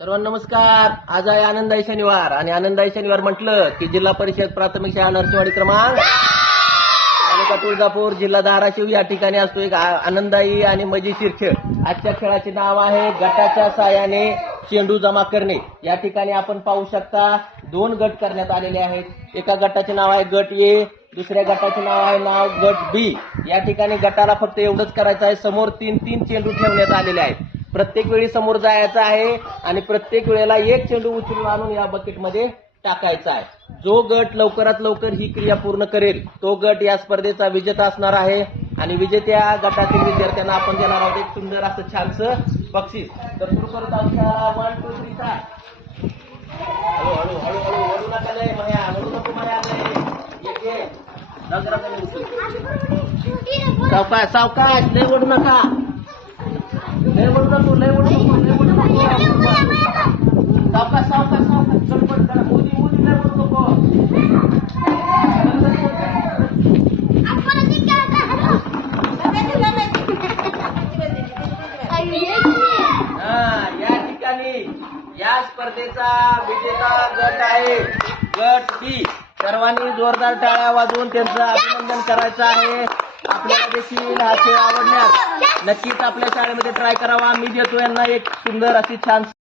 सर्वांना नमस्कार. आज आहे आनंदाई शनिवार आणि आनंदाई शनिवार म्हटलं की जिल्हा परिषद प्राथमिक शाळा नरसिंहवाडी क्रमांक तालुका तुळजापूर जिल्हा धाराशिव या ठिकाणी असतो एक आनंदाई आणि मजेशीर खेळ. आजच्या खेळाचे नाव आहे गटाच्या साहाय्याने चेंडू जमा करणे. या ठिकाणी आपण पाहू शकता 2 गट करण्यात आलेले आहेत. एका गटाचे नाव आहे गट ए, दुसऱ्या गटाचे नाव आहे गट बी. या ठिकाणी गटाला फक्त एवढंच करायचं आहे, समोर 3-3 चेंडू ठेवण्यात आलेले आहेत. प्रत्येक वेळी समोर जायचं आहे आणि प्रत्येक वेळेला एक चेंडू उचलून आणून या बकेटमध्ये टाकायचा आहे. जो गट लवकरात लवकर ही क्रिया पूर्ण करेल तो गट या स्पर्धेचा विजेता असणार आहे आणि विजेत्या गटातील विद्यार्थ्यांना आपण देणार आहोत एक सुंदर असं छानसं बक्षीस. तर सुरू करत आहोत 1 2 3 4. हळू हळू हळू हळू ओढू नका लय माया, ओढू नको माया लय. ये सावकाश सावकाश, लय ओढू नका, लय ओढू नको, लय ओढू नको, लय ओढू नको. सावकाश सावकाश सावकाश, गडबड करा, मोदी मोदी, लय ओढू नको. या ठिकाणी या स्पर्धेचा विजेता गट आहे गट बी. सर्वांनी जोरदार टाळ्या वाजवून त्यांचं अभिनंदन करायचं आहे. आपल्याला देखील हा खेळ आवडल्यास नक्कीच आपल्या शाळेमध्ये ट्राय करावा. मी देतो यांना एक सुंदर अशी छान